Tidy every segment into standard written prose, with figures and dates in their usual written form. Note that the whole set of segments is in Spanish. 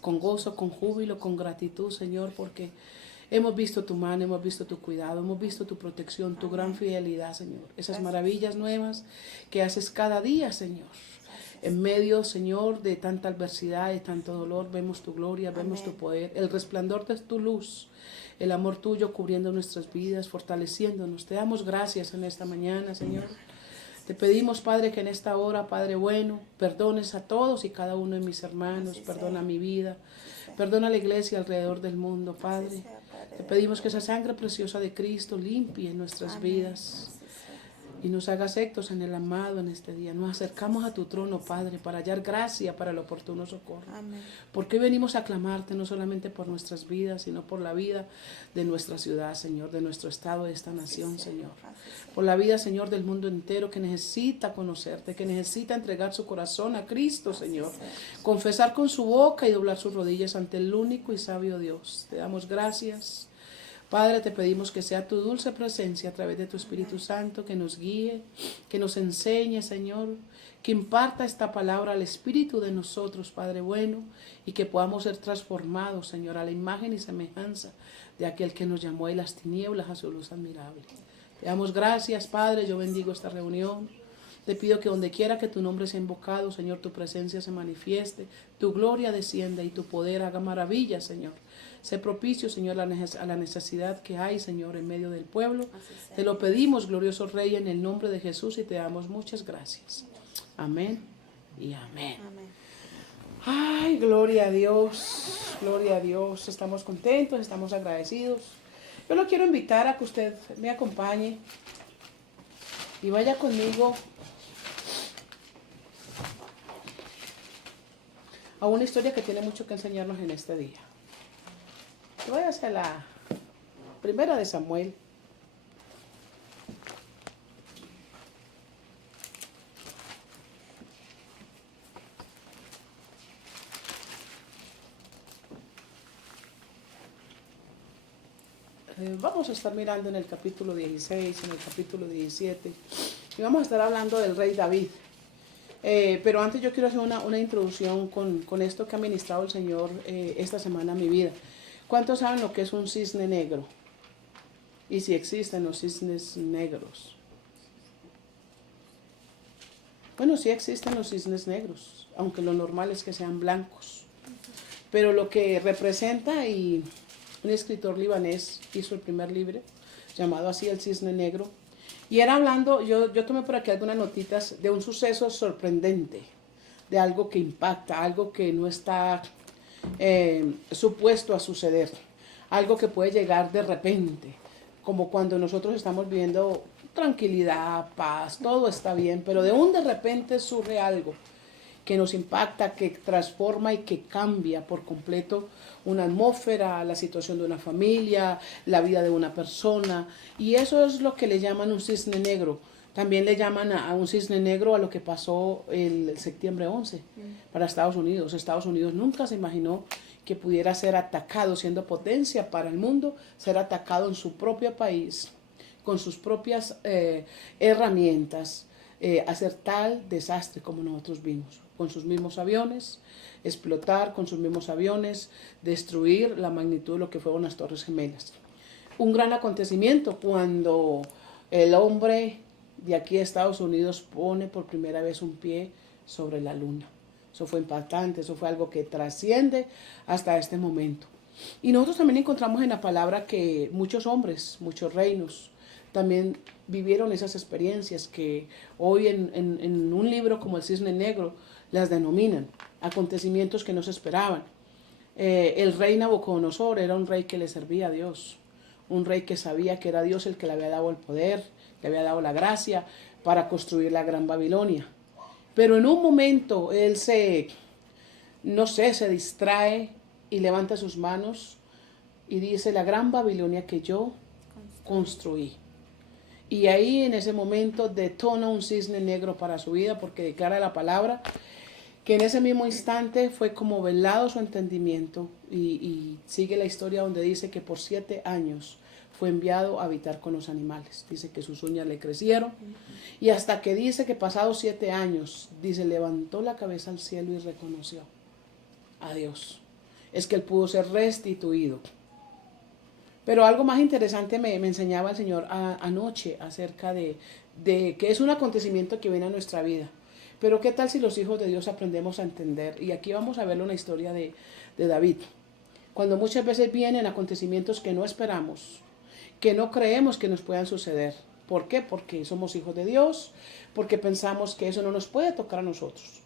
con gozo, con júbilo, con gratitud, Señor, porque hemos visto tu mano, hemos visto tu cuidado, hemos visto tu protección, tu gran fidelidad, Señor. Esas maravillas nuevas que haces cada día, Señor. En medio, Señor, de tanta adversidad, de tanto dolor, vemos tu gloria, vemos tu poder, el resplandor de tu luz, el amor tuyo cubriendo nuestras vidas, fortaleciéndonos. Te damos gracias en esta mañana, Señor. Te pedimos, Padre, que en esta hora, Padre bueno, perdones a todos y cada uno de mis hermanos, perdona mi vida, perdona a la iglesia alrededor del mundo, Padre. Te pedimos que esa sangre preciosa de Cristo limpie nuestras vidas y nos haga aceptos en el amado en este día. Nos acercamos a tu trono, Padre, para hallar gracia para el oportuno socorro. Amén. Porque venimos a clamarte no solamente por nuestras vidas, sino por la vida de nuestra ciudad, Señor, de nuestro estado, de esta nación, Señor. Por la vida, Señor, del mundo entero que necesita conocerte, que necesita entregar su corazón a Cristo, Señor. Confesar con su boca y doblar sus rodillas ante el único y sabio Dios. Te damos gracias. Padre, te pedimos que sea tu dulce presencia a través de tu Espíritu Santo, que nos guíe, que nos enseñe, Señor, que imparta esta palabra al Espíritu de nosotros, Padre bueno, y que podamos ser transformados, Señor, a la imagen y semejanza de aquel que nos llamó de las tinieblas a su luz admirable. Te damos gracias, Padre, yo bendigo esta reunión. Te pido que donde quiera que tu nombre sea invocado, Señor, tu presencia se manifieste, tu gloria descienda y tu poder haga maravillas, Señor. Sé propicio, Señor, a la necesidad que hay, Señor, en medio del pueblo. Te lo pedimos, glorioso Rey, en el nombre de Jesús y te damos muchas gracias. Amén y amén. Ay, gloria a Dios, gloria a Dios. Estamos contentos, estamos agradecidos. Yo lo quiero invitar a que usted me acompañe y vaya conmigo a una historia que tiene mucho que enseñarnos en este día. Voy hacia la primera de Samuel. Vamos a estar mirando en el capítulo 16, en el capítulo 17, y vamos a estar hablando del rey David. Pero antes yo quiero hacer una introducción con esto que ha ministrado el Señor esta semana a mi vida. ¿Cuántos saben lo que es un cisne negro? Y si existen los cisnes negros. Bueno, sí existen los cisnes negros, aunque lo normal es que sean blancos. Pero lo que representa, y un escritor libanés hizo el primer libro, llamado así El Cisne Negro, y era hablando, yo tomé por aquí algunas notitas de un suceso sorprendente, de algo que impacta, algo que no está supuesto a suceder, algo que puede llegar de repente, como cuando nosotros estamos viviendo tranquilidad, paz, todo está bien, pero de repente surge algo que nos impacta, que transforma y que cambia por completo una atmósfera, la situación de una familia, la vida de una persona. Y eso es lo que le llaman un cisne negro. También le llaman a un cisne negro a lo que pasó el septiembre 11 para Estados Unidos. Estados Unidos nunca se imaginó que pudiera ser atacado, siendo potencia para el mundo, ser atacado en su propio país, con sus propias herramientas, hacer tal desastre como nosotros vimos, con sus mismos aviones, explotar con sus mismos aviones, destruir la magnitud de lo que fueron las Torres Gemelas. Un gran acontecimiento cuando el hombre de aquí a Estados Unidos pone por primera vez un pie sobre la luna. Eso fue impactante, eso fue algo que trasciende hasta este momento. Y nosotros también encontramos en la palabra que muchos hombres, muchos reinos, también vivieron esas experiencias que hoy en un libro como El Cisne Negro las denominan acontecimientos que no se esperaban. El rey Nabucodonosor era un rey que le servía a Dios, un rey que sabía que era Dios el que le había dado el poder, le había dado la gracia para construir la gran Babilonia. Pero en un momento él se distrae y levanta sus manos y dice: la gran Babilonia que yo construí. Y ahí en ese momento detona un cisne negro para su vida, porque declara la palabra que en ese mismo instante fue como velado su entendimiento, y sigue la historia donde dice que por 7 años fue enviado a habitar con los animales. Dice que sus uñas le crecieron, y hasta que dice que pasados 7 años, dice, levantó la cabeza al cielo y reconoció a Dios. es que él pudo ser restituido. Pero algo más interesante me enseñaba el Señor anoche acerca de que es un acontecimiento que viene a nuestra vida. Pero qué tal si los hijos de Dios aprendemos a entender. Y aquí vamos a ver una historia de David. Cuando muchas veces vienen acontecimientos que no esperamos, que no creemos que nos puedan suceder. ¿Por qué? Porque somos hijos de Dios, porque pensamos que eso no nos puede tocar a nosotros.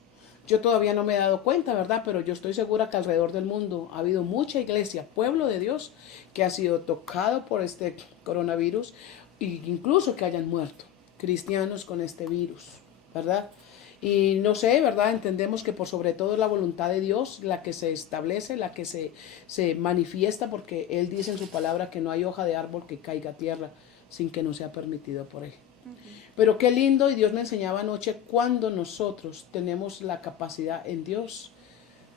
Yo todavía no me he dado cuenta, ¿verdad? Pero yo estoy segura que alrededor del mundo ha habido mucha iglesia, pueblo de Dios, que ha sido tocado por este coronavirus e incluso que hayan muerto cristianos con este virus, ¿verdad? Y no sé, ¿verdad? Entendemos que por sobre todo es la voluntad de Dios la que se establece, la que se manifiesta, porque Él dice en su palabra que no hay hoja de árbol que caiga a tierra sin que no sea permitido por Él. Pero qué lindo, y Dios me enseñaba anoche, cuando nosotros tenemos la capacidad en Dios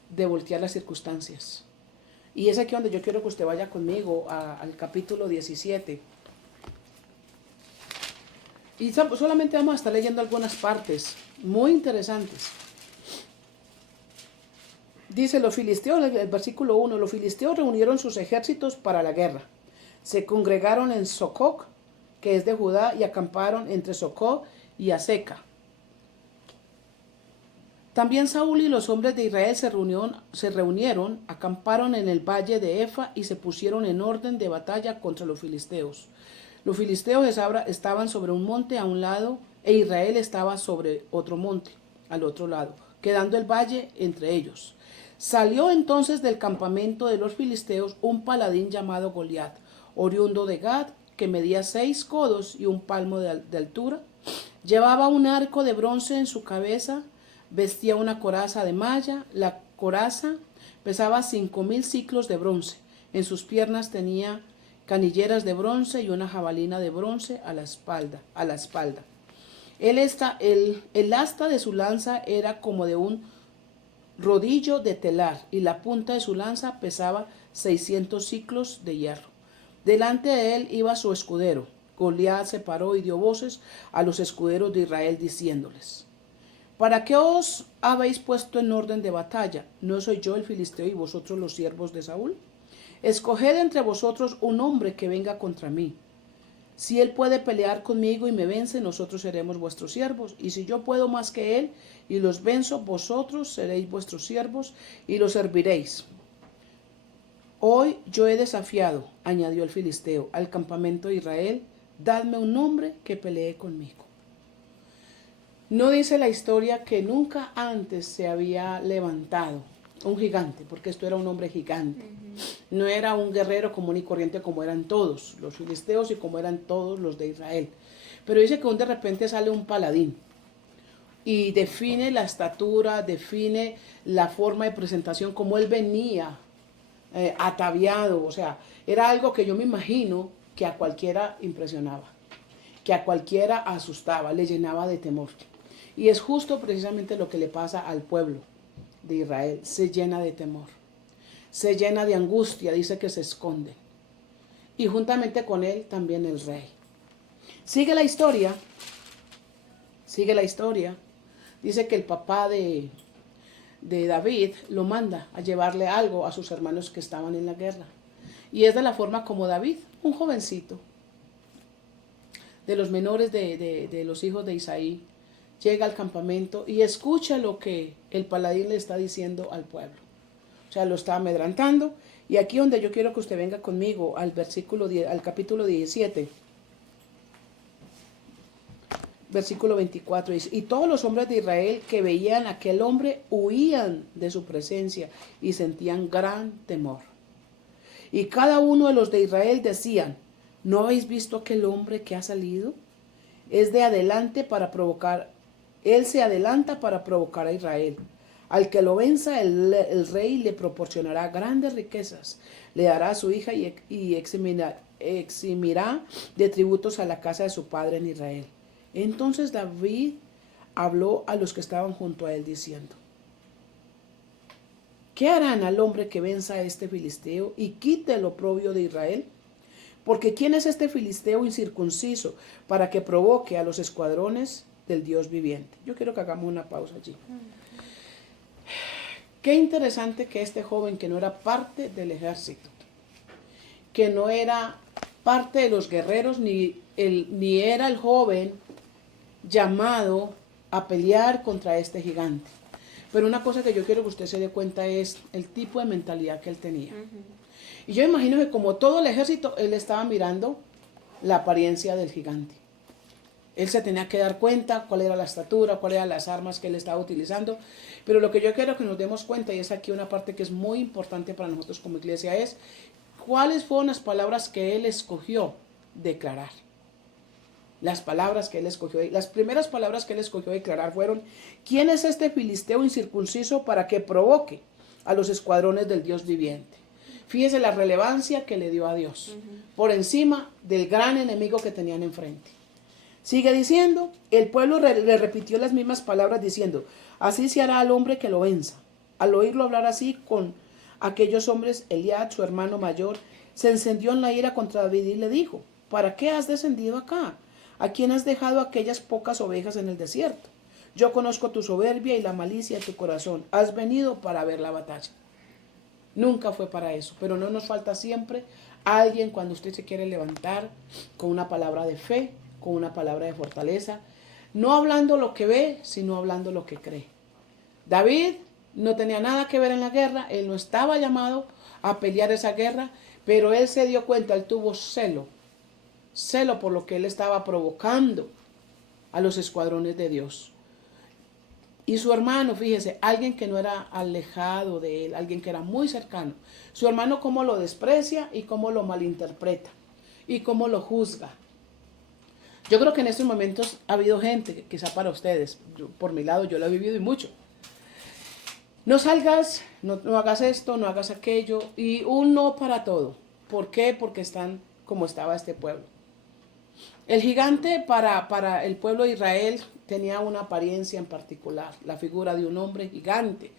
de voltear las circunstancias. Y es aquí donde yo quiero que usted vaya conmigo al capítulo 17. Y solamente vamos a estar leyendo algunas partes muy interesantes. Dice los filisteos, el versículo 1, los filisteos reunieron sus ejércitos para la guerra. Se congregaron en Sococ, que es de Judá, y acamparon entre Sococ y Aseca. También Saúl y los hombres de Israel se reunieron, acamparon en el valle de Efa y se pusieron en orden de batalla contra los filisteos. Los filisteos estaban sobre un monte a un lado e Israel estaba sobre otro monte al otro lado, quedando el valle entre ellos. Salió entonces del campamento de los filisteos un paladín llamado Goliat, oriundo de Gad, que medía 6 codos y un palmo de altura. Llevaba un arco de bronce en su cabeza, vestía una coraza de malla, la coraza pesaba 5,000 siclos de bronce. En sus piernas tenía canilleras de bronce y una jabalina de bronce a la espalda. El asta de su lanza era como de un rodillo de telar y la punta de su lanza pesaba 600 siclos de hierro. Delante de él iba su escudero. Goliat se paró y dio voces a los escuderos de Israel diciéndoles: ¿Para qué os habéis puesto en orden de batalla? ¿No soy yo el filisteo y vosotros los siervos de Saúl? Escoged entre vosotros un hombre que venga contra mí. Si él puede pelear conmigo y me vence, nosotros seremos vuestros siervos. Y si yo puedo más que él y los venzo, vosotros seréis vuestros siervos y los serviréis. Hoy yo he desafiado, añadió el filisteo, al campamento de Israel. Dadme un hombre que pelee conmigo. No dice la historia que nunca antes se había levantado un gigante, porque esto era un hombre gigante. No era un guerrero común y corriente como eran todos los filisteos y como eran todos los de Israel. Pero dice que de repente sale un paladín y define la estatura, define la forma de presentación, como él venía ataviado. O sea, era algo que yo me imagino que a cualquiera impresionaba, que a cualquiera asustaba, le llenaba de temor. Y es justo precisamente lo que le pasa al pueblo de Israel. Se llena de temor, se llena de angustia, dice que se esconde. Y juntamente con él también el rey. Sigue la historia. Dice que el papá de David lo manda a llevarle algo a sus hermanos que estaban en la guerra. Y es de la forma como David, un jovencito, de los menores de los hijos de Isaí, llega al campamento y escucha lo que el paladín le está diciendo al pueblo. O sea, lo está amedrentando. Y aquí donde yo quiero que usted venga conmigo al capítulo 17, versículo 24, dice: y todos los hombres de Israel que veían a aquel hombre huían de su presencia y sentían gran temor. Y cada uno de los de Israel decían: ¿no habéis visto aquel hombre que ha salido? Él se adelanta para provocar a Israel. Al que lo venza, el rey le proporcionará grandes riquezas, le dará a su hija y eximirá de tributos a la casa de su padre en Israel. Entonces David habló a los que estaban junto a él diciendo: ¿qué harán al hombre que venza a este filisteo y quite el oprobio de Israel? Porque ¿quién es este filisteo incircunciso para que provoque a los escuadrones del Dios viviente? Yo quiero que hagamos una pausa allí. Qué interesante que este joven que no era parte del ejército, que no era parte de los guerreros, ni era el joven llamado a pelear contra este gigante. Pero una cosa que yo quiero que usted se dé cuenta es el tipo de mentalidad que él tenía. Y yo imagino que como todo el ejército, él estaba mirando la apariencia del gigante. Él se tenía que dar cuenta cuál era la estatura, cuáles eran las armas que él estaba utilizando. Pero lo que yo quiero que nos demos cuenta, y es aquí una parte que es muy importante para nosotros como iglesia, es cuáles fueron las palabras que él escogió declarar. Las palabras que él escogió, las primeras palabras que él escogió declarar fueron: ¿quién es este filisteo incircunciso para que provoque a los escuadrones del Dios viviente? Fíjese la relevancia que le dio a Dios, por encima del gran enemigo que tenían enfrente. Sigue diciendo, el pueblo le repitió las mismas palabras diciendo: así se hará al hombre que lo venza. Al oírlo hablar así con aquellos hombres, Eliab, su hermano mayor, se encendió en la ira contra David y le dijo: ¿para qué has descendido acá? ¿A quién has dejado aquellas pocas ovejas en el desierto? Yo conozco tu soberbia y la malicia de tu corazón. Has venido para ver la batalla. Nunca fue para eso, pero no nos falta siempre alguien cuando usted se quiere levantar con una palabra de fe, con una palabra de fortaleza, no hablando lo que ve, sino hablando lo que cree. David no tenía nada que ver en la guerra, él no estaba llamado a pelear esa guerra, pero él se dio cuenta, él tuvo celo por lo que él estaba provocando a los escuadrones de Dios. Y su hermano, fíjese, alguien que no era alejado de él, alguien que era muy cercano. Su hermano cómo lo desprecia y cómo lo malinterpreta y cómo lo juzga. Yo creo que en estos momentos ha habido gente, quizá para ustedes, por mi lado yo lo he vivido y mucho. No salgas, no hagas esto, no hagas aquello, y un no para todo. ¿Por qué? Porque están como estaba este pueblo. El gigante para el pueblo de Israel tenía una apariencia en particular, la figura de un hombre gigante,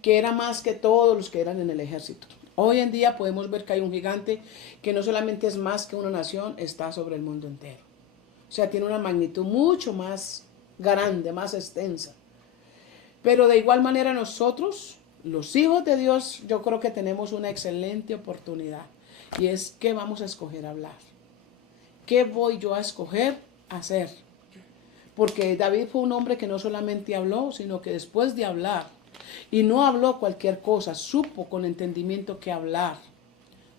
que era más que todos los que eran en el ejército. Hoy en día podemos ver que hay un gigante que no solamente es más que una nación, está sobre el mundo entero. O sea, tiene una magnitud mucho más grande, más extensa. Pero de igual manera nosotros, los hijos de Dios, yo creo que tenemos una excelente oportunidad. Y es, ¿qué vamos a escoger hablar? ¿Qué voy yo a escoger hacer? Porque David fue un hombre que no solamente habló, sino que después de hablar, y no habló cualquier cosa, supo con entendimiento que hablar,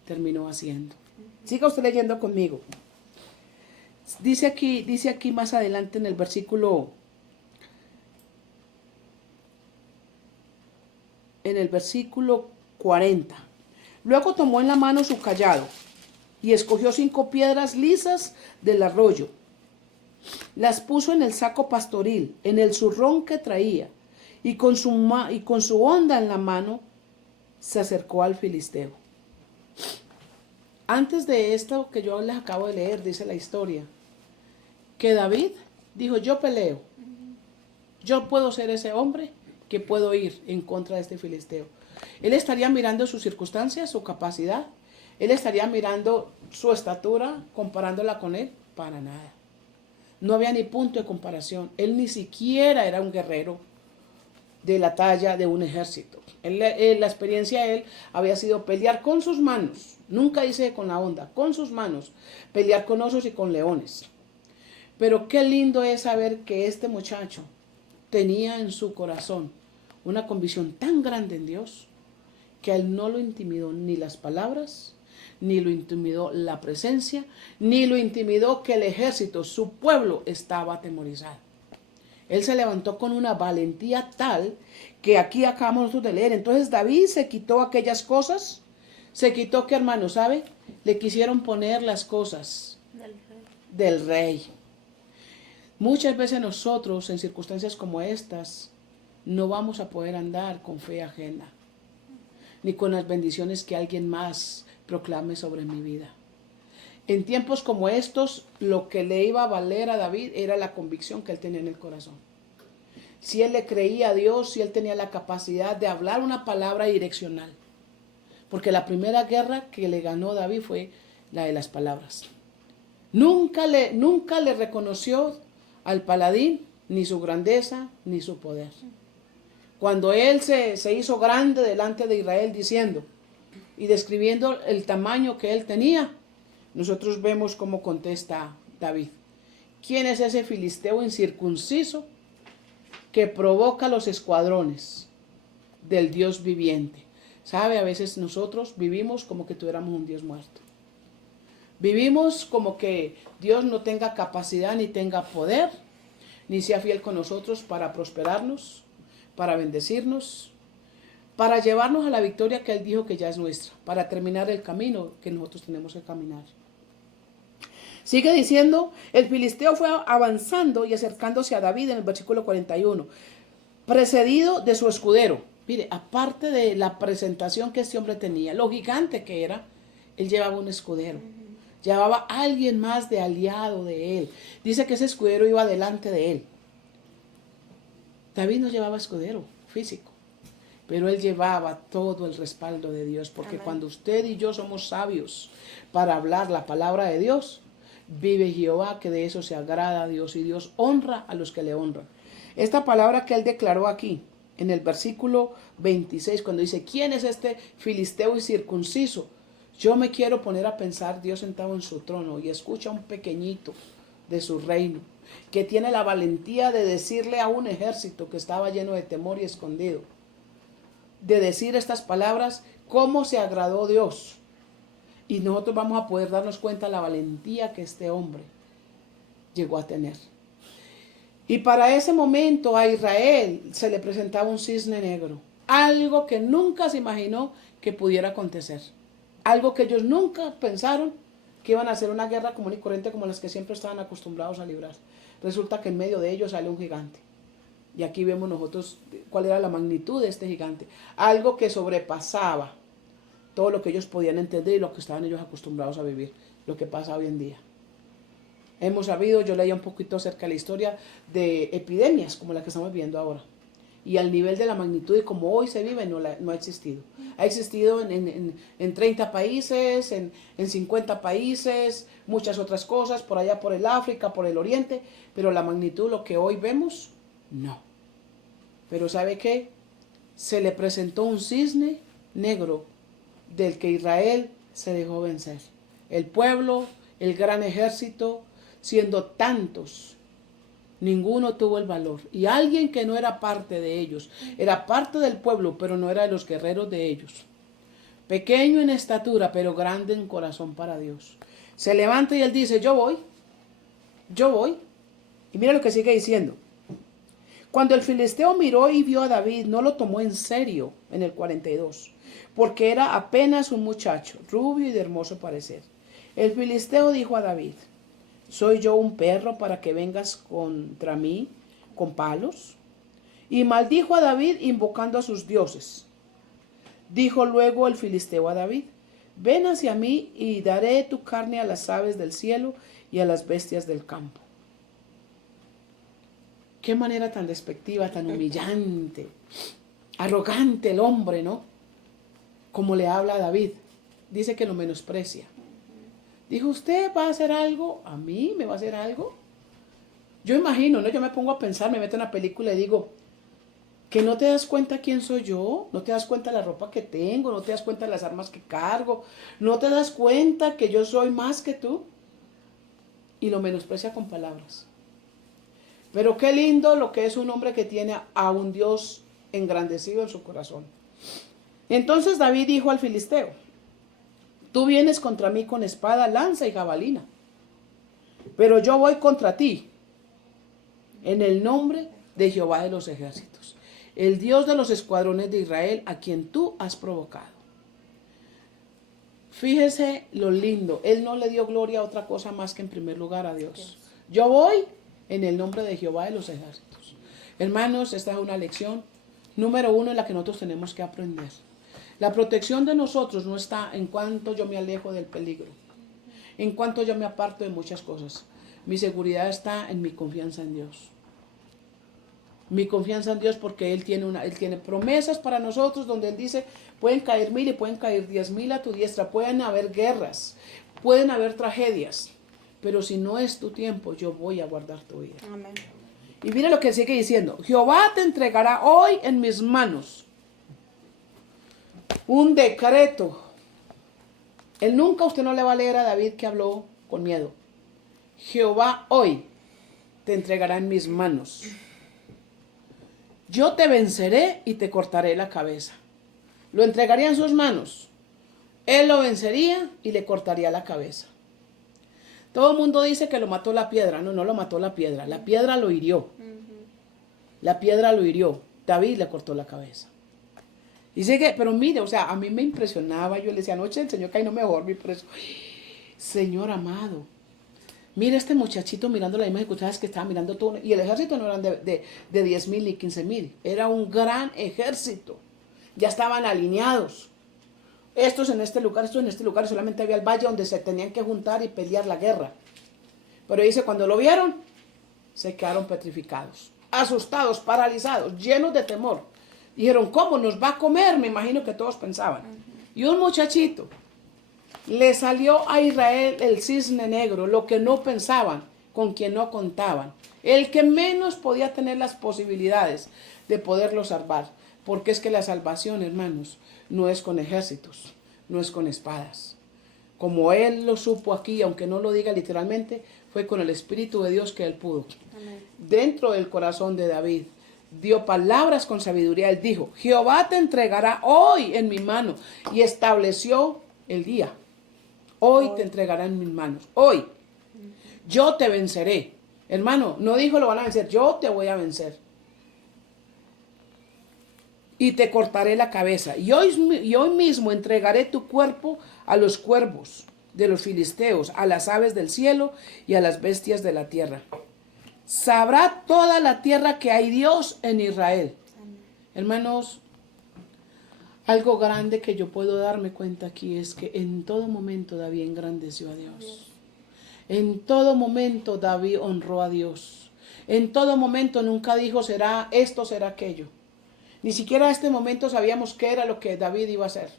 terminó haciendo. Siga usted leyendo conmigo. Dice aquí más adelante en el versículo 40. Luego tomó en la mano su cayado y escogió 5 piedras lisas del arroyo. Las puso en el saco pastoril, en el zurrón que traía, y con su honda en la mano se acercó al filisteo. Antes de esto que yo les acabo de leer, dice la historia, que David dijo: yo peleo, yo puedo ser ese hombre que puedo ir en contra de este filisteo. Él estaría mirando sus circunstancias, su capacidad, él estaría mirando su estatura, comparándola con él, para nada. No había ni punto de comparación. Él ni siquiera era un guerrero de la talla de un ejército. La experiencia de él había sido pelear con sus manos, nunca dice con la honda, con sus manos, pelear con osos y con leones. Pero qué lindo es saber que este muchacho tenía en su corazón una convicción tan grande en Dios que a él no lo intimidó ni las palabras, ni lo intimidó la presencia, ni lo intimidó que el ejército, su pueblo, estaba atemorizado. Él se levantó con una valentía tal que aquí acabamos nosotros de leer. Entonces David se quitó aquellas cosas, se quitó, ¿qué, hermano? ¿Sabe? Le quisieron poner las cosas del rey. Muchas veces nosotros en circunstancias como estas no vamos a poder andar con fe ajena, ni con las bendiciones que alguien más proclame sobre mi vida. En tiempos como estos, lo que le iba a valer a David era la convicción que él tenía en el corazón. Si él le creía a Dios, si él tenía la capacidad de hablar una palabra direccional. Porque la primera guerra que le ganó David fue la de las palabras. Nunca le reconoció al paladín ni su grandeza ni su poder. Cuando él se hizo grande delante de Israel diciendo y describiendo el tamaño que él tenía, nosotros vemos cómo contesta David. ¿Quién es ese filisteo incircunciso que provoca los escuadrones del Dios viviente? ¿Sabe? A veces nosotros vivimos como que tuviéramos un Dios muerto. Vivimos como que Dios no tenga capacidad ni tenga poder, ni sea fiel con nosotros para prosperarnos, para bendecirnos, para llevarnos a la victoria que Él dijo que ya es nuestra, para terminar el camino que nosotros tenemos que caminar. Sigue diciendo, el filisteo fue avanzando y acercándose a David en el versículo 41, precedido de su escudero. Mire, aparte de la presentación que este hombre tenía, lo gigante que era, él llevaba un escudero. Llevaba a alguien más de aliado de él. Dice que ese escudero iba delante de él. David no llevaba escudero físico, pero él llevaba todo el respaldo de Dios, porque amén, cuando usted y yo somos sabios para hablar la palabra de Dios, vive Jehová, que de eso se agrada a Dios, y Dios honra a los que le honran. Esta palabra que él declaró aquí, en el versículo 26, cuando dice, ¿quién es este filisteo incircunciso? Yo me quiero poner a pensar, Dios sentado en su trono y escucha a un pequeñito de su reino, que tiene la valentía de decirle a un ejército que estaba lleno de temor y escondido, de decir estas palabras, cómo se agradó Dios. Y nosotros vamos a poder darnos cuenta de la valentía que este hombre llegó a tener. Y para ese momento a Israel se le presentaba un cisne negro, algo que nunca se imaginó que pudiera acontecer. Algo que ellos nunca pensaron que iban a hacer una guerra común y corriente como las que siempre estaban acostumbrados a librar. Resulta que en medio de ellos sale un gigante. Y aquí vemos nosotros cuál era la magnitud de este gigante. Algo que sobrepasaba todo lo que ellos podían entender y lo que estaban ellos acostumbrados a vivir. Lo que pasa hoy en día. Hemos sabido, yo leía un poquito acerca de la historia de epidemias como la que estamos viendo ahora. Y al nivel de la magnitud de como hoy se vive no ha existido. Ha existido en 30 países, en 50 países, muchas otras cosas, por allá por el África, por el Oriente, pero la magnitud, lo que hoy vemos, no. Pero ¿sabe qué? Se le presentó un cisne negro del que Israel se dejó vencer. El pueblo, el gran ejército, siendo tantos, ninguno tuvo el valor. Y alguien que no era parte de ellos, era parte del pueblo, pero no era de los guerreros de ellos. Pequeño en estatura, pero grande en corazón para Dios. Se levanta y él dice, yo voy. Y mira lo que sigue diciendo. Cuando el filisteo miró y vio a David, no lo tomó en serio en el 42, porque era apenas un muchacho, rubio y de hermoso parecer. El filisteo dijo a David, ¿soy yo un perro para que vengas contra mí con palos? Y maldijo a David invocando a sus dioses. Dijo luego el filisteo a David, ven hacia mí y daré tu carne a las aves del cielo y a las bestias del campo. Qué manera tan despectiva, tan humillante, arrogante el hombre, ¿no? Como le habla a David. Dice que lo menosprecia. Dijo, ¿usted va a hacer algo? ¿A mí me va a hacer algo? Yo imagino, ¿no? Yo me pongo a pensar, me meto en la película y digo, ¿que no te das cuenta quién soy yo? ¿No te das cuenta de la ropa que tengo? ¿No te das cuenta de las armas que cargo? ¿No te das cuenta que yo soy más que tú? Y lo menosprecia con palabras. Pero qué lindo lo que es un hombre que tiene a un Dios engrandecido en su corazón. Entonces David dijo al filisteo, tú vienes contra mí con espada, lanza y jabalina, pero yo voy contra ti en el nombre de Jehová de los ejércitos, el Dios de los escuadrones de Israel, a quien tú has provocado. Fíjese lo lindo, él no le dio gloria a otra cosa más que en primer lugar a Dios. Yo voy en el nombre de Jehová de los ejércitos. Hermanos, esta es una lección número 1 en la que nosotros tenemos que aprender. La protección de nosotros no está en cuanto yo me alejo del peligro, en cuanto yo me aparto de muchas cosas. Mi seguridad está en mi confianza en Dios. Mi confianza en Dios, porque Él tiene promesas para nosotros donde Él dice, pueden caer 1000 y pueden caer 10,000 a tu diestra, pueden haber guerras, pueden haber tragedias, pero si no es tu tiempo, yo voy a guardar tu vida. Amén. Y mira lo que sigue diciendo. Jehová te entregará hoy en mis manos un decreto. Él nunca, usted no le va a leer a David que habló con miedo. Jehová hoy te entregará en mis manos. Yo te venceré y te cortaré la cabeza. Lo entregaría en sus manos. Él lo vencería y le cortaría la cabeza. Todo el mundo dice que lo mató la piedra. No, no lo mató la piedra. La piedra lo hirió. La piedra lo hirió. David le cortó la cabeza. Dice que, pero mire, o sea, a mí me impresionaba. Yo le decía, anoche el Señor caí no mejor, mi preso. Señor amado, mira este muchachito mirando la imagen que ustedes que estaba mirando todo. Y el ejército no eran de 10,000 ni 15,000. Era un gran ejército. Ya estaban alineados. Estos en este lugar, estos en este lugar. Solamente había el valle donde se tenían que juntar y pelear la guerra. Pero dice, cuando lo vieron, se quedaron petrificados, asustados, paralizados, llenos de temor. Dijeron, ¿cómo nos va a comer? Me imagino que todos pensaban. Y un muchachito le salió a Israel el cisne negro, lo que no pensaban, con quien no contaban. El que menos podía tener las posibilidades de poderlo salvar. Porque es que la salvación, hermanos, no es con ejércitos, no es con espadas. Como él lo supo aquí, aunque no lo diga literalmente, fue con el Espíritu de Dios que él pudo. Amén. Dentro del corazón de David, dio palabras con sabiduría. Él dijo, Jehová te entregará hoy en mi mano. Y estableció el día. Hoy te entregará en mis manos. Hoy. Yo te venceré. Hermano, no dijo lo van a vencer. Yo te voy a vencer. Y te cortaré la cabeza. Y hoy mismo entregaré tu cuerpo a los cuervos de los filisteos, a las aves del cielo y a las bestias de la tierra. Sabrá toda la tierra que hay Dios en Israel. Amén. Hermanos, algo grande que yo puedo darme cuenta aquí es que en todo momento David engrandeció a Dios. En todo momento David honró a Dios. En todo momento nunca dijo será esto, será aquello. Ni siquiera a este momento sabíamos qué era lo que David iba a hacer.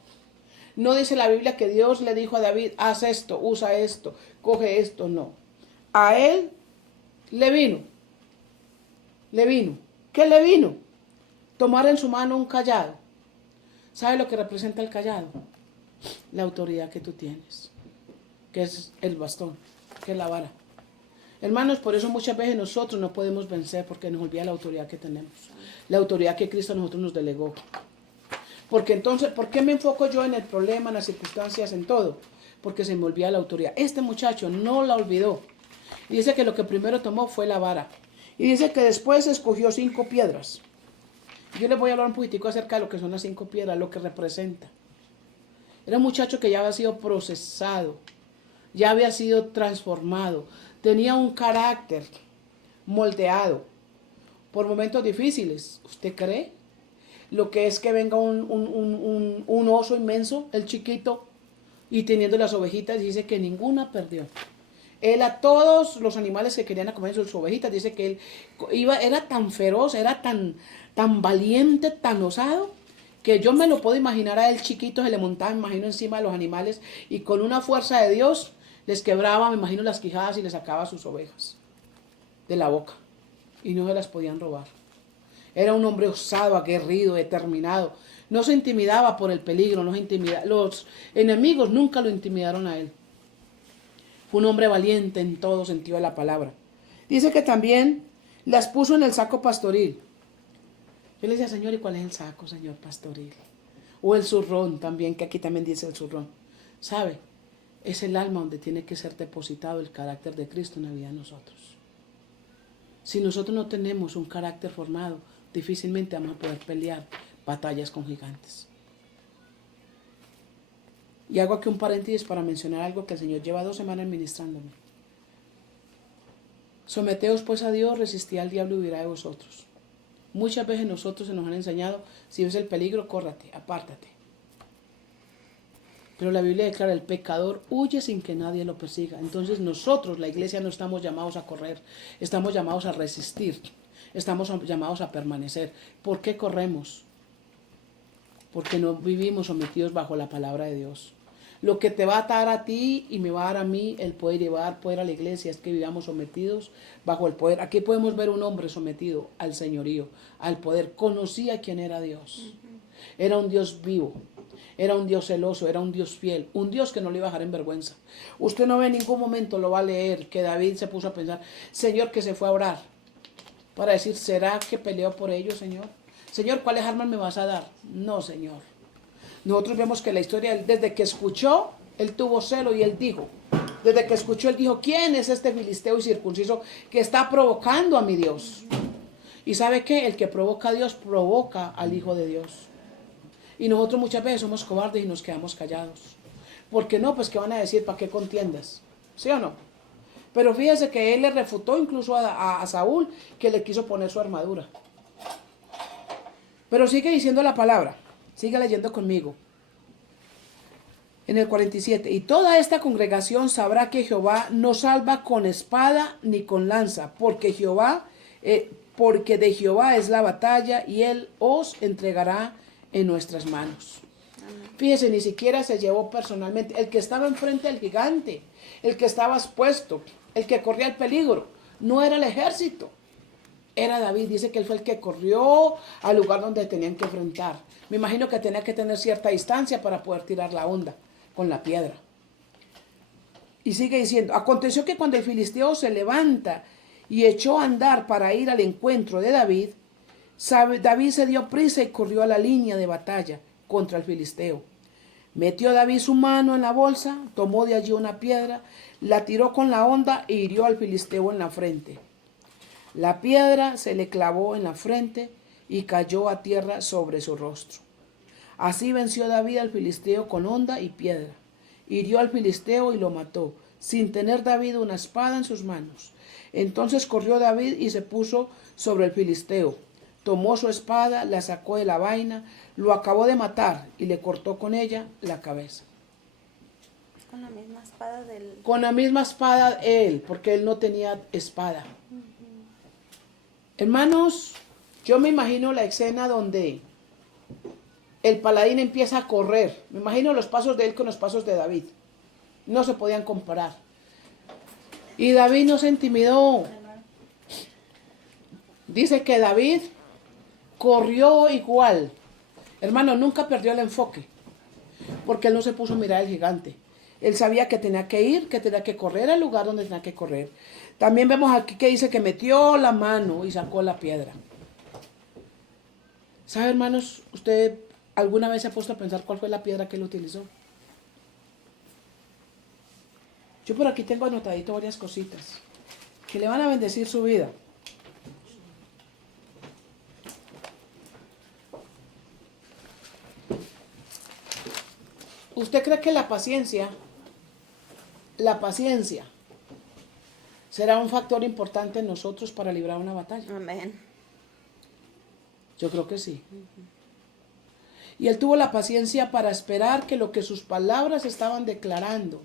No dice la Biblia que Dios le dijo a David, haz esto, usa esto, coge esto, no. A él le vino. ¿Qué le vino? Tomar en su mano un callado. ¿Sabe lo que representa el callado? La autoridad que tú tienes, que es el bastón, que es la vara. Hermanos, por eso muchas veces nosotros no podemos vencer porque nos olvida la autoridad que tenemos. La autoridad que Cristo a nosotros nos delegó. Porque entonces, ¿por qué me enfoco yo en el problema, en las circunstancias, en todo? Porque se me olvida la autoridad. Este muchacho no la olvidó. Y dice que lo que primero tomó fue la vara. Y dice que después escogió 5 piedras. Yo les voy a hablar un poquitico acerca de lo que son las 5 piedras, lo que representa. Era un muchacho que ya había sido procesado, ya había sido transformado, tenía un carácter moldeado por momentos difíciles. ¿Usted cree? Lo que es que venga un oso inmenso, el chiquito, y teniendo las ovejitas, dice que ninguna perdió. Él a todos los animales que querían comer sus ovejitas, dice que él era tan feroz, era tan valiente, tan osado, que yo me lo puedo imaginar a él chiquito, se le montaba, me imagino, encima de los animales, y con una fuerza de Dios les quebraba, me imagino, las quijadas y les sacaba sus ovejas de la boca, y no se las podían robar. Era un hombre osado, aguerrido, determinado. No se intimidaba por el peligro, no se intimidaba. Los enemigos nunca lo intimidaron a él. Fue un hombre valiente en todo sentido de la palabra. Dice que también las puso en el saco pastoril. Yo le decía, Señor, ¿y cuál es el saco, Señor, pastoril? O el zurrón también, que aquí también dice el zurrón. ¿Sabe? Es el alma donde tiene que ser depositado el carácter de Cristo en la vida de nosotros. Si nosotros no tenemos un carácter formado, difícilmente vamos a poder pelear batallas con gigantes. Y hago aquí un paréntesis para mencionar algo que el Señor lleva 2 semanas ministrándome. Someteos pues a Dios, resistid al diablo y huirá de vosotros. Muchas veces nosotros se nos han enseñado, si ves el peligro, córrate, apártate. Pero la Biblia declara, el pecador huye sin que nadie lo persiga. Entonces nosotros, la iglesia, no estamos llamados a correr, estamos llamados a resistir, estamos llamados a permanecer. ¿Por qué corremos? Porque no vivimos sometidos bajo la palabra de Dios. Lo que te va a atar a ti y me va a dar a mí el poder y va a dar poder a la iglesia es que vivamos sometidos bajo el poder. Aquí podemos ver un hombre sometido al señorío, al poder. Conocía quién era Dios. Era un Dios vivo. Era un Dios celoso, era un Dios fiel, un Dios que no le iba a dejar en vergüenza. Usted no ve en ningún momento, lo va a leer, que David se puso a pensar, Señor, que se fue a orar, para decir, ¿será que peleó por ellos, Señor? Señor, ¿cuáles armas me vas a dar? No, Señor. Nosotros vemos que la historia, desde que escuchó, él tuvo celo y él dijo, desde que escuchó, él dijo, ¿quién es este filisteo y circunciso que está provocando a mi Dios? Y ¿sabe qué? El que provoca a Dios, provoca al Hijo de Dios. Y nosotros muchas veces somos cobardes y nos quedamos callados. ¿Por qué no? Pues ¿qué van a decir? ¿Para qué contiendas? ¿Sí o no? Pero fíjese que él le refutó incluso a Saúl, que le quiso poner su armadura. Pero sigue diciendo la palabra. Sigue leyendo conmigo. En el 47. Y toda esta congregación sabrá que Jehová no salva con espada ni con lanza, porque de Jehová es la batalla y él os entregará en nuestras manos. Fíjese, ni siquiera se llevó personalmente. El que estaba enfrente del gigante, el que estaba expuesto, el que corría el peligro, no era el ejército, era David. Dice que él fue el que corrió al lugar donde tenían que enfrentar. Me imagino que tenía que tener cierta distancia para poder tirar la onda con la piedra. Y sigue diciendo, aconteció que cuando el filisteo se levanta y echó a andar para ir al encuentro de David, David se dio prisa y corrió a la línea de batalla contra el filisteo. Metió David su mano en la bolsa, tomó de allí una piedra, la tiró con la honda e hirió al filisteo en la frente. La piedra se le clavó en la frente y cayó a tierra sobre su rostro. Así venció David al filisteo con honda y piedra. Hirió al filisteo y lo mató, sin tener David una espada en sus manos. Entonces corrió David y se puso sobre el filisteo. Tomó su espada, la sacó de la vaina, lo acabó de matar y le cortó con ella la cabeza. Con la misma espada del... Con la misma espada él, porque él no tenía espada. Hermanos, yo me imagino la escena donde el paladín empieza a correr. Me imagino los pasos de él con los pasos de David. No se podían comparar. Y David no se intimidó. Dice que David corrió igual. Hermano, nunca perdió el enfoque, porque él no se puso a mirar al gigante. Él sabía que tenía que ir, que tenía que correr al lugar donde tenía que correr. También vemos aquí que dice que metió la mano y sacó la piedra. ¿Sabe, hermanos? ¿Usted alguna vez se ha puesto a pensar cuál fue la piedra que él utilizó? Yo por aquí tengo anotadito varias cositas que le van a bendecir su vida. ¿Usted cree que la paciencia será un factor importante en nosotros para librar una batalla? Amén. Yo creo que sí. Y él tuvo la paciencia para esperar que lo que sus palabras estaban declarando,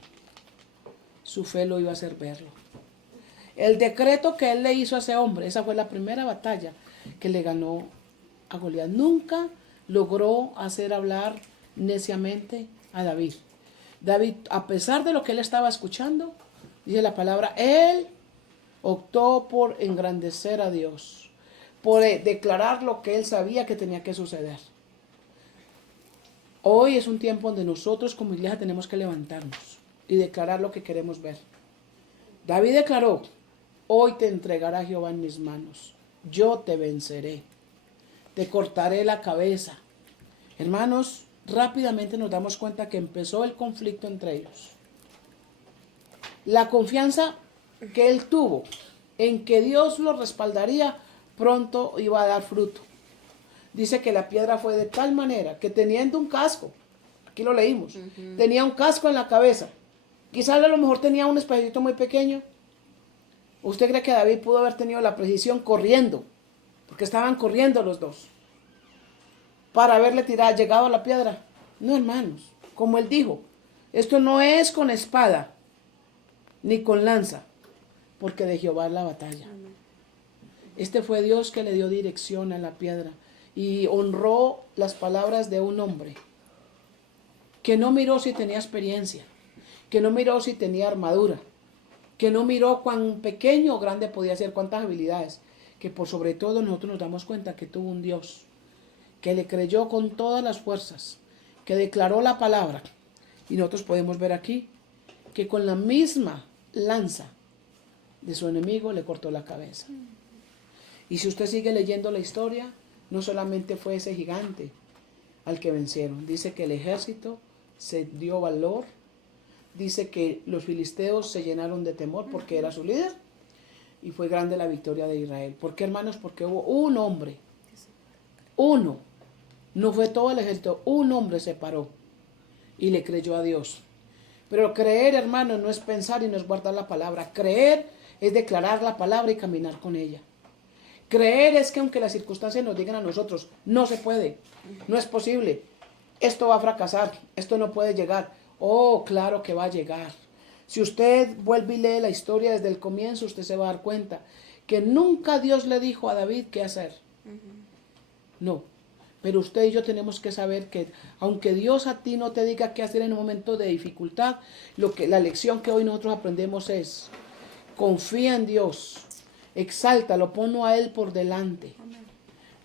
su fe lo iba a hacer verlo. El decreto que él le hizo a ese hombre, esa fue la primera batalla que le ganó a Goliat. Nunca logró hacer hablar neciamente a David. David, a pesar de lo que él estaba escuchando, dice la palabra, él optó por engrandecer a Dios, por declarar lo que él sabía que tenía que suceder. Hoy es un tiempo donde nosotros como iglesia tenemos que levantarnos y declarar lo que queremos ver. David declaró, hoy te entregará Jehová en mis manos, yo te venceré, te cortaré la cabeza. Hermanos, rápidamente nos damos cuenta que empezó el conflicto entre ellos. La confianza que él tuvo en que Dios lo respaldaría, pronto iba a dar fruto. Dice que la piedra fue de tal manera que teniendo un casco, aquí lo leímos, tenía un casco en la cabeza, quizás a lo mejor tenía un espejito muy pequeño. ¿Usted cree que David pudo haber tenido la precisión corriendo? Porque estaban corriendo los dos, para haberle llegado a la piedra. No, hermanos, como él dijo, esto no es con espada, ni con lanza, porque de Jehová es la batalla. Este fue Dios que le dio dirección a la piedra y honró las palabras de un hombre que no miró si tenía experiencia, que no miró si tenía armadura, que no miró cuán pequeño o grande podía ser, cuántas habilidades, que por sobre todo nosotros nos damos cuenta que tuvo un Dios, que le creyó con todas las fuerzas, que declaró la palabra. Y nosotros podemos ver aquí que con la misma lanza de su enemigo le cortó la cabeza. Y si usted sigue leyendo la historia, no solamente fue ese gigante al que vencieron. Dice que el ejército se dio valor. Dice que los filisteos se llenaron de temor porque era su líder. Y fue grande la victoria de Israel. ¿Por qué, hermanos? Porque hubo un hombre. Uno. No fue todo el ejército. Un hombre se paró y le creyó a Dios. Pero creer, hermanos, no es pensar y no es guardar la palabra. Creer es declarar la palabra y caminar con ella. Creer es que aunque las circunstancias nos digan a nosotros, no se puede, no es posible, esto va a fracasar, esto no puede llegar. Oh, claro que va a llegar. Si usted vuelve y lee la historia desde el comienzo, usted se va a dar cuenta que nunca Dios le dijo a David qué hacer. No, pero usted y yo tenemos que saber que aunque Dios a ti no te diga qué hacer en un momento de dificultad, la lección que hoy nosotros aprendemos es: confía en Dios, exáltalo, ponlo a Él por delante. Amén.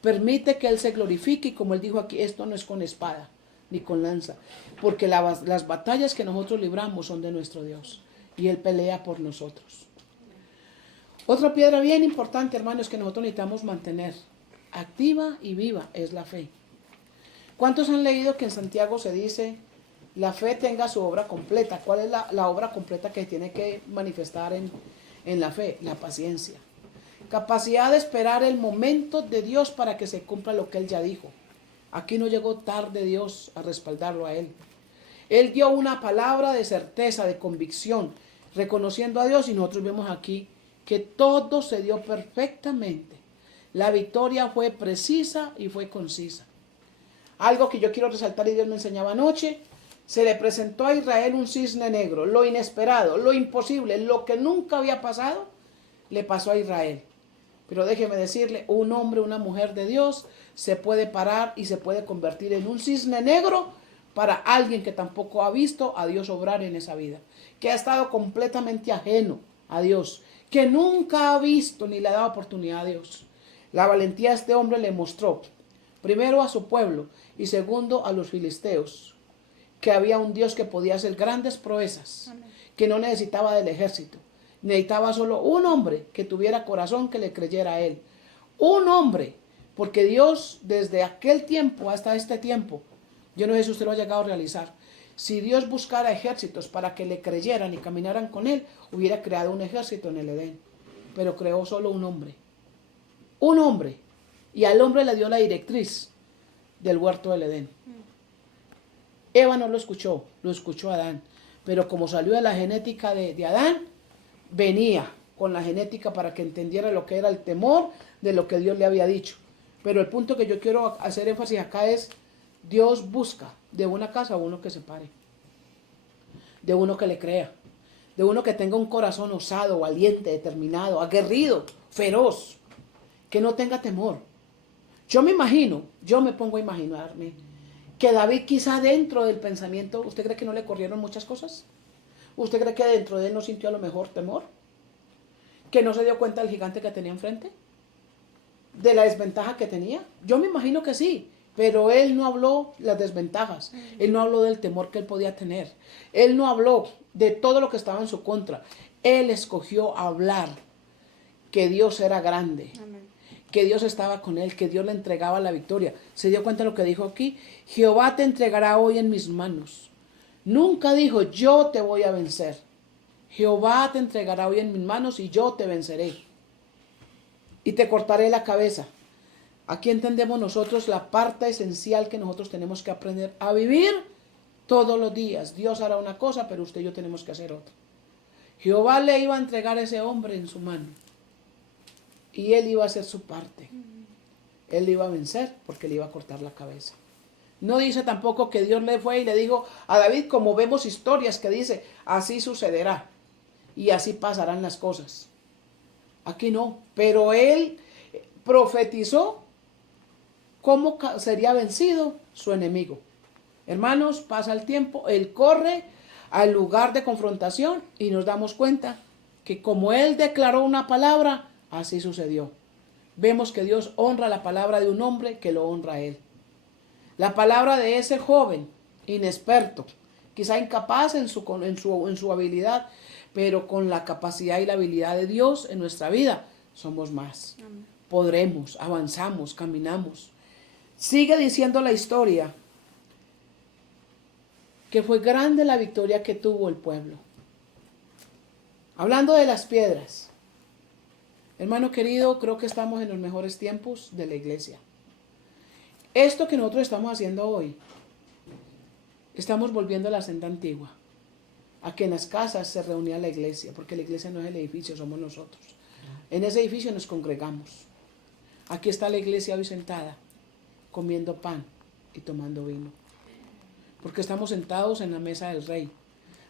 Permite que Él se glorifique, y como Él dijo aquí, esto no es con espada ni con lanza, porque las batallas que nosotros libramos son de nuestro Dios y Él pelea por nosotros. Otra piedra bien importante, hermanos, que nosotros necesitamos mantener activa y viva es la fe. ¿Cuántos han leído que en Santiago se dice: la fe tenga su obra completa? ¿Cuál es la obra completa que tiene que manifestar en la fe? La paciencia. Capacidad de esperar el momento de Dios para que se cumpla lo que Él ya dijo. Aquí no llegó tarde Dios a respaldarlo a Él. Él dio una palabra de certeza, de convicción, reconociendo a Dios, y nosotros vemos aquí que todo se dio perfectamente. La victoria fue precisa y fue concisa. Algo que yo quiero resaltar y Dios me enseñaba anoche: se le presentó a Israel un cisne negro, lo inesperado, lo imposible, lo que nunca había pasado, le pasó a Israel. Pero déjeme decirle, un hombre, una mujer de Dios se puede parar y se puede convertir en un cisne negro para alguien que tampoco ha visto a Dios obrar en esa vida, que ha estado completamente ajeno a Dios, que nunca ha visto ni le ha dado oportunidad a Dios. La valentía de este hombre le mostró, primero a su pueblo y segundo a los filisteos, que había un Dios que podía hacer grandes proezas. Amén. Que no necesitaba del ejército. Necesitaba solo un hombre que tuviera corazón, que le creyera a Él. Un hombre, porque Dios desde aquel tiempo hasta este tiempo, yo no sé si usted lo ha llegado a realizar, si Dios buscara ejércitos para que le creyeran y caminaran con Él, hubiera creado un ejército en el Edén. Pero creó solo un hombre. Un hombre. Y al hombre le dio la directriz del huerto del Edén. Eva no lo escuchó Adán. Pero como salió de la genética de Adán, venía con la genética para que entendiera lo que era el temor de lo que Dios le había dicho. Pero el punto que yo quiero hacer énfasis acá es: Dios busca de una casa uno que se pare, de uno que le crea, de uno que tenga un corazón osado, valiente, determinado, aguerrido, feroz, que no tenga temor. Yo me pongo a imaginarme que David, quizá dentro del pensamiento, ¿usted cree que no le corrieron muchas cosas? ¿Usted cree que dentro de él no sintió a lo mejor temor? ¿Que no se dio cuenta del gigante que tenía enfrente? ¿De la desventaja que tenía? Yo me imagino que sí, pero él no habló las desventajas. Él no habló del temor que él podía tener. Él no habló de todo lo que estaba en su contra. Él escogió hablar que Dios era grande. Amén. Que Dios estaba con él, que Dios le entregaba la victoria. ¿Se dio cuenta de lo que dijo aquí? Jehová te entregará hoy en mis manos. Nunca dijo, yo te voy a vencer. Jehová te entregará hoy en mis manos y yo te venceré. Y te cortaré la cabeza. Aquí entendemos nosotros la parte esencial que nosotros tenemos que aprender a vivir todos los días. Dios hará una cosa, pero usted y yo tenemos que hacer otra. Jehová le iba a entregar a ese hombre en su mano. Y él iba a hacer su parte. Él le iba a vencer porque le iba a cortar la cabeza. No dice tampoco que Dios le fue y le dijo a David, como vemos historias que dice, así sucederá y así pasarán las cosas. Aquí no, pero él profetizó cómo sería vencido su enemigo. Hermanos, pasa el tiempo, él corre al lugar de confrontación y nos damos cuenta que como él declaró una palabra, así sucedió. Vemos que Dios honra la palabra de un hombre que lo honra a él. La palabra de ese joven, inexperto, quizá incapaz en su habilidad, pero con la capacidad y la habilidad de Dios en nuestra vida, somos más. Amén. Podremos, avanzamos, caminamos. Sigue diciendo la historia que fue grande la victoria que tuvo el pueblo. Hablando de las piedras, hermano querido, creo que estamos en los mejores tiempos de la iglesia. Esto que nosotros estamos haciendo hoy, estamos volviendo a la senda antigua, a que en las casas se reunía la iglesia, porque la iglesia no es el edificio, somos nosotros. En ese edificio nos congregamos. Aquí está la iglesia hoy sentada, comiendo pan y tomando vino. Porque estamos sentados en la mesa del Rey,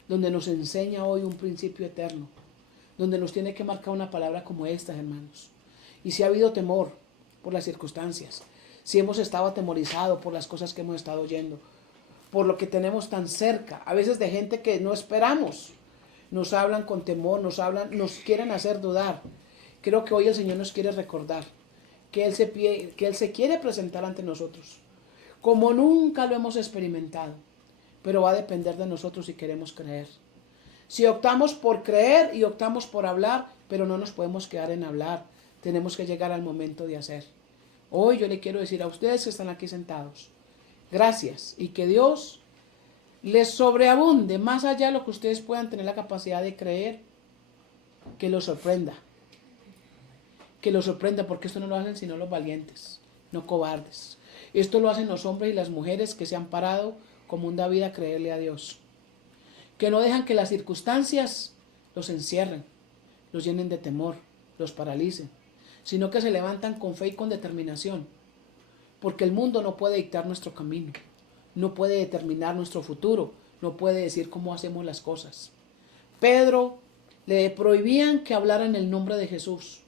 donde nos enseña hoy un principio eterno, donde nos tiene que marcar una palabra como esta, hermanos. Y si ha habido temor por las circunstancias, si hemos estado atemorizados por las cosas que hemos estado oyendo, por lo que tenemos tan cerca, a veces de gente que no esperamos, nos hablan con temor, nos quieren hacer dudar. Creo que hoy el Señor nos quiere recordar que Él se quiere presentar ante nosotros, como nunca lo hemos experimentado, pero va a depender de nosotros si queremos creer. Si optamos por creer y optamos por hablar, pero no nos podemos quedar en hablar, tenemos que llegar al momento de hacer. Hoy yo le quiero decir a ustedes que están aquí sentados, gracias, y que Dios les sobreabunde más allá de lo que ustedes puedan tener la capacidad de creer, que los sorprenda. Que los sorprenda, porque esto no lo hacen sino los valientes, no cobardes. Esto lo hacen los hombres y las mujeres que se han parado como un David a creerle a Dios. Que no dejan que las circunstancias los encierren, los llenen de temor, los paralicen, sino que se levantan con fe y con determinación. Porque el mundo no puede dictar nuestro camino, no puede determinar nuestro futuro, no puede decir cómo hacemos las cosas. Pedro le prohibían que hablara en el nombre de Jesús.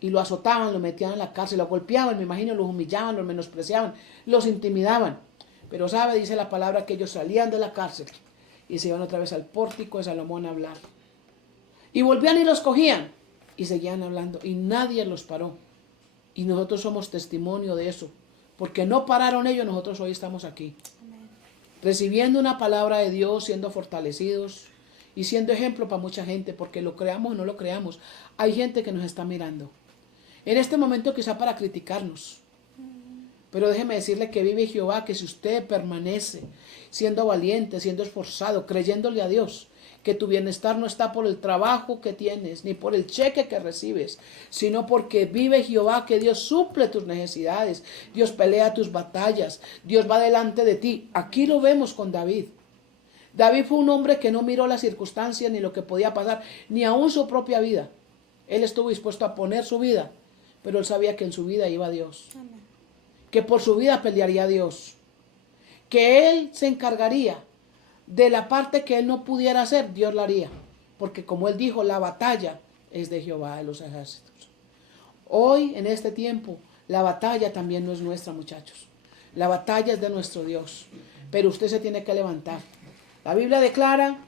Y lo azotaban, lo metían en la cárcel, lo golpeaban, me imagino, los humillaban, los menospreciaban, los intimidaban. Pero sabe, dice la palabra, que ellos salían de la cárcel y se iban otra vez al pórtico de Salomón a hablar. Y volvían y los cogían y seguían hablando y nadie los paró. Y nosotros somos testimonio de eso. Porque no pararon ellos, nosotros hoy estamos aquí. Amén. Recibiendo una palabra de Dios, siendo fortalecidos y siendo ejemplo para mucha gente, porque lo creamos o no lo creamos. Hay gente que nos está mirando. En este momento quizá para criticarnos. Pero déjeme decirle que vive Jehová, que si usted permanece siendo valiente, siendo esforzado, creyéndole a Dios, que tu bienestar no está por el trabajo que tienes, ni por el cheque que recibes, sino porque vive Jehová, que Dios suple tus necesidades, Dios pelea tus batallas, Dios va delante de ti. Aquí lo vemos con David. David fue un hombre que no miró las circunstancias, ni lo que podía pasar, ni aún su propia vida. Él estuvo dispuesto a poner su vida, pero él sabía que en su vida iba Dios. Amén. Que por su vida pelearía Dios. Que él se encargaría de la parte que él no pudiera hacer, Dios la haría. Porque como él dijo, la batalla es de Jehová de los ejércitos. Hoy, en este tiempo, la batalla también no es nuestra, muchachos. La batalla es de nuestro Dios. Pero usted se tiene que levantar. La Biblia declara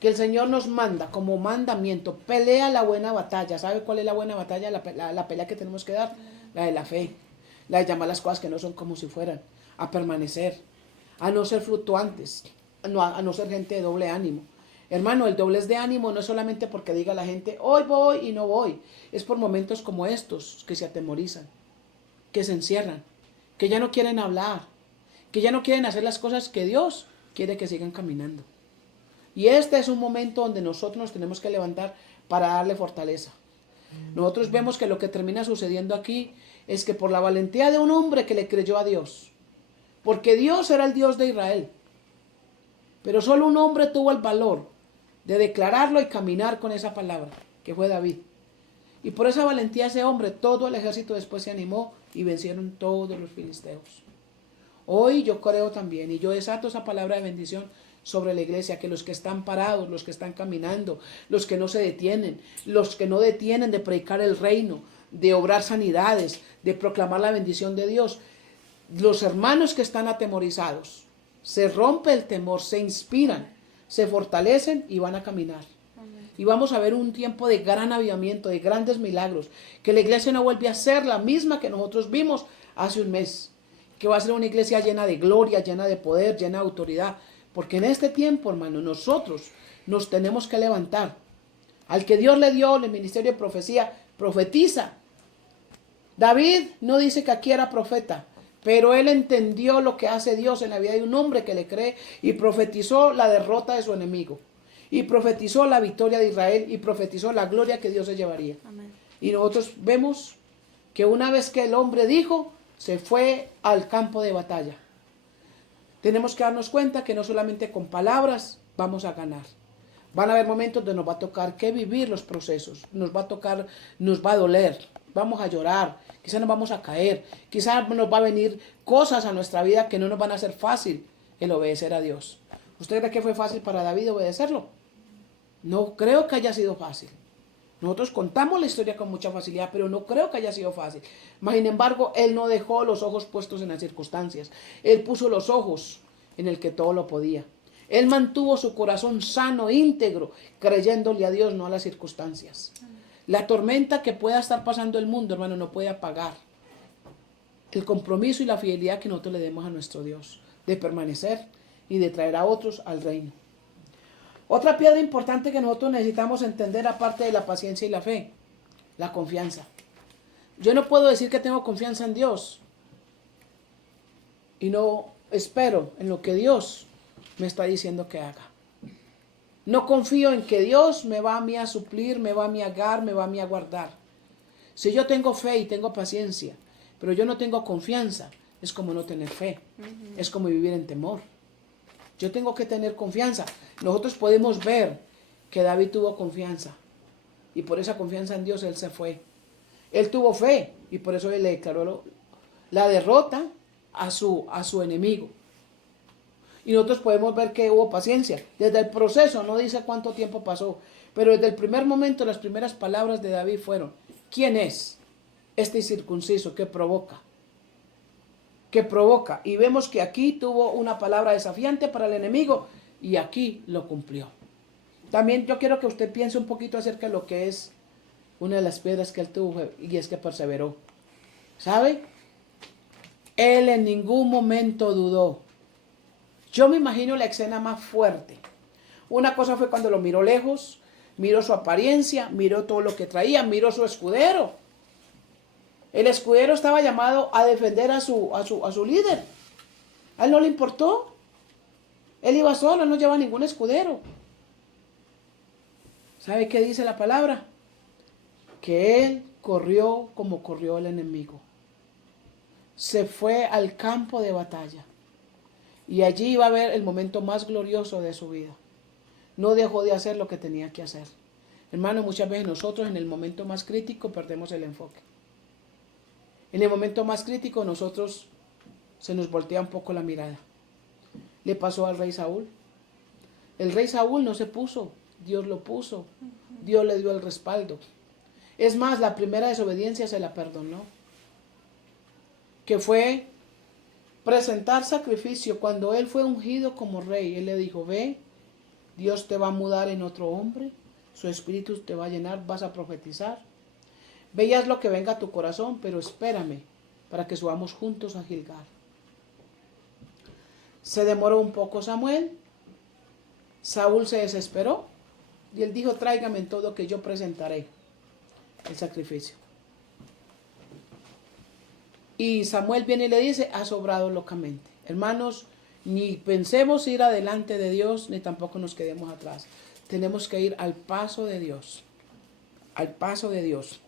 que el Señor nos manda como mandamiento, pelea la buena batalla. ¿Sabe cuál es la buena batalla? La pelea que tenemos que dar, la de la fe, la de llamar las cosas que no son como si fueran, a permanecer, a no ser fluctuantes, a no ser gente de doble ánimo. Hermano, el doblez de ánimo no es solamente porque diga la gente, hoy voy y no voy. Es por momentos como estos que se atemorizan, que se encierran, que ya no quieren hablar, que ya no quieren hacer las cosas que Dios quiere que sigan caminando. Y este es un momento donde nosotros nos tenemos que levantar para darle fortaleza. Nosotros vemos que lo que termina sucediendo aquí es que por la valentía de un hombre que le creyó a Dios, porque Dios era el Dios de Israel, pero solo un hombre tuvo el valor de declararlo y caminar con esa palabra, que fue David. Y por esa valentía de ese hombre, todo el ejército después se animó y vencieron todos los filisteos. Hoy yo creo también, y yo desato esa palabra de bendición sobre la iglesia, que los que están parados, los que están caminando, los que no se detienen, los que no detienen de predicar el reino, de obrar sanidades, de proclamar la bendición de Dios, los hermanos que están atemorizados, se rompe el temor, se inspiran, se fortalecen y van a caminar. Y vamos a ver un tiempo de gran avivamiento, de grandes milagros, que la iglesia no vuelve a ser la misma que nosotros vimos hace un mes, que va a ser una iglesia llena de gloria, llena de poder, llena de autoridad, porque en este tiempo, hermano, nosotros nos tenemos que levantar. Al que Dios le dio el ministerio de profecía, profetiza. David no dice que aquí era profeta, pero él entendió lo que hace Dios en la vida de un hombre que le cree y profetizó la derrota de su enemigo. Y profetizó la victoria de Israel y profetizó la gloria que Dios se llevaría. Amén. Y nosotros vemos que una vez que el hombre dijo, se fue al campo de batalla. Tenemos que darnos cuenta que no solamente con palabras vamos a ganar. Van a haber momentos donde nos va a tocar que vivir los procesos. Nos va a tocar, nos va a doler. Vamos a llorar. Quizás nos vamos a caer. Quizás nos va a venir cosas a nuestra vida que no nos van a hacer fácil el obedecer a Dios. ¿Usted cree que fue fácil para David obedecerlo? No creo que haya sido fácil. Nosotros contamos la historia con mucha facilidad, pero no creo que haya sido fácil. Mas, sin embargo, él no dejó los ojos puestos en las circunstancias. Él puso los ojos en el que todo lo podía. Él mantuvo su corazón sano, íntegro, creyéndole a Dios, no a las circunstancias. La tormenta que pueda estar pasando el mundo, hermano, no puede apagar el compromiso y la fidelidad que nosotros le demos a nuestro Dios, de permanecer y de traer a otros al reino. Otra piedra importante que nosotros necesitamos entender, aparte de la paciencia y la fe, la confianza. Yo no puedo decir que tengo confianza en Dios y no espero en lo que Dios me está diciendo que haga. No confío en que Dios me va a mí a suplir, me va a mí a guiar, me va a mí a guardar. Si yo tengo fe y tengo paciencia, pero yo no tengo confianza, es como no tener fe. Es como vivir en temor. Yo tengo que tener confianza. Nosotros podemos ver que David tuvo confianza. Y por esa confianza en Dios él se fue. Él tuvo fe y por eso él le declaró la derrota a su enemigo. Y nosotros podemos ver que hubo paciencia. Desde el proceso, no dice cuánto tiempo pasó, pero desde el primer momento las primeras palabras de David fueron: ¿quién es este incircunciso que provoca? Que provoca. Y vemos que aquí tuvo una palabra desafiante para el enemigo y aquí lo cumplió. También yo quiero que usted piense un poquito acerca de lo que es una de las piedras que él tuvo, y es que perseveró. ¿Sabe? Él en ningún momento dudó. Yo me imagino la escena más fuerte. Una cosa fue cuando lo miró lejos, miró su apariencia, miró todo lo que traía, miró su escudero. El escudero estaba llamado a defender a su líder. A él no le importó. Él iba solo, él no llevaba ningún escudero. ¿Sabe qué dice la palabra? Que él corrió como corrió el enemigo. Se fue al campo de batalla. Y allí iba a ver el momento más glorioso de su vida. No dejó de hacer lo que tenía que hacer. Hermano, muchas veces nosotros en el momento más crítico perdemos el enfoque. En el momento más crítico nosotros se nos voltea un poco la mirada. Le pasó al rey Saúl. El rey Saúl no se puso, Dios lo puso. Dios le dio el respaldo. Es más, la primera desobediencia se la perdonó. Que fue presentar sacrificio. Cuando él fue ungido como rey, él le dijo: ve, Dios te va a mudar en otro hombre, su espíritu te va a llenar, vas a profetizar. Veías lo que venga a tu corazón, pero espérame para que subamos juntos a Gilgal. Se demoró un poco Samuel. Saúl se desesperó y él dijo: tráigame en todo que yo presentaré el sacrificio. Y Samuel viene y le dice: has obrado locamente. Hermanos, ni pensemos ir adelante de Dios, ni tampoco nos quedemos atrás. Tenemos que ir al paso de Dios. Al paso de Dios.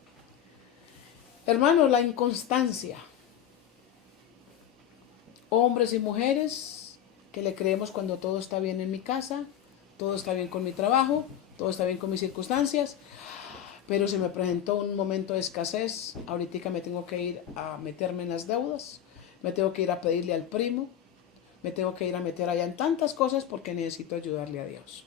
Hermanos, la inconstancia. Hombres y mujeres que le creemos cuando todo está bien en mi casa, todo está bien con mi trabajo, todo está bien con mis circunstancias, pero se me presentó un momento de escasez. Ahorita me tengo que ir a meterme en las deudas, me tengo que ir a pedirle al primo, me tengo que ir a meter allá en tantas cosas porque necesito ayudarle a Dios.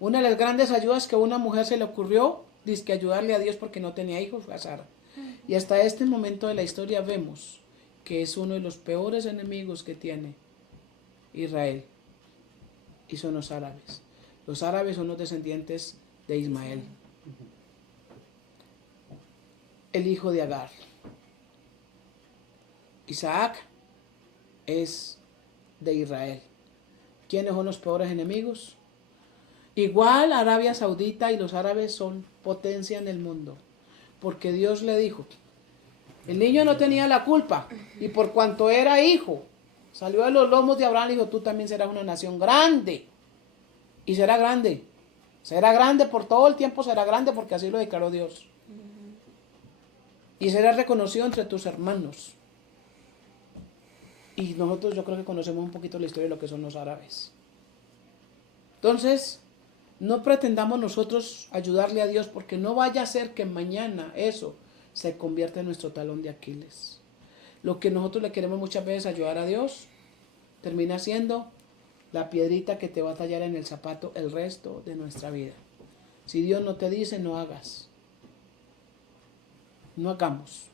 Una de las grandes ayudas que a una mujer se le ocurrió, dice que ayudarle a Dios porque no tenía hijos, fue a Sara. Y hasta este momento de la historia vemos que es uno de los peores enemigos que tiene Israel, y son los árabes. Los árabes son los descendientes de Ismael, el hijo de Agar. Isaac es de Israel. ¿Quiénes son los peores enemigos? Igual Arabia Saudita y los árabes son potencia en el mundo, porque Dios le dijo, el niño no tenía la culpa, y por cuanto era hijo, salió de los lomos de Abraham y dijo, tú también serás una nación grande, y será grande por todo el tiempo, será grande porque así lo declaró Dios, y será reconocido entre tus hermanos. Y nosotros yo creo que conocemos un poquito la historia de lo que son los árabes. Entonces, no pretendamos nosotros ayudarle a Dios, porque no vaya a ser que mañana eso se convierta en nuestro talón de Aquiles. Lo que nosotros le queremos muchas veces ayudar a Dios, termina siendo la piedrita que te va a tallar en el zapato el resto de nuestra vida. Si Dios no te dice, no hagas. No hagamos.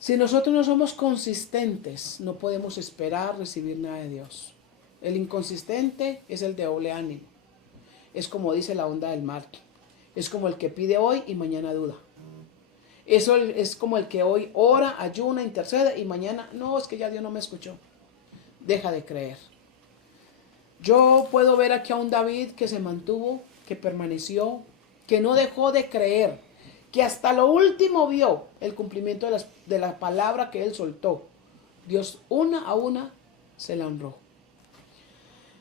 Si nosotros no somos consistentes, no podemos esperar recibir nada de Dios. El inconsistente es el de doble ánimo. Es como dice la onda del mar. Es como el que pide hoy y mañana duda. Eso es como el que hoy ora, ayuna, intercede y mañana, no, es que ya Dios no me escuchó. Deja de creer. Yo puedo ver aquí a un David que se mantuvo, que permaneció, que no dejó de creer, que hasta lo último vio el cumplimiento de la palabra que él soltó. Dios una a una se la honró.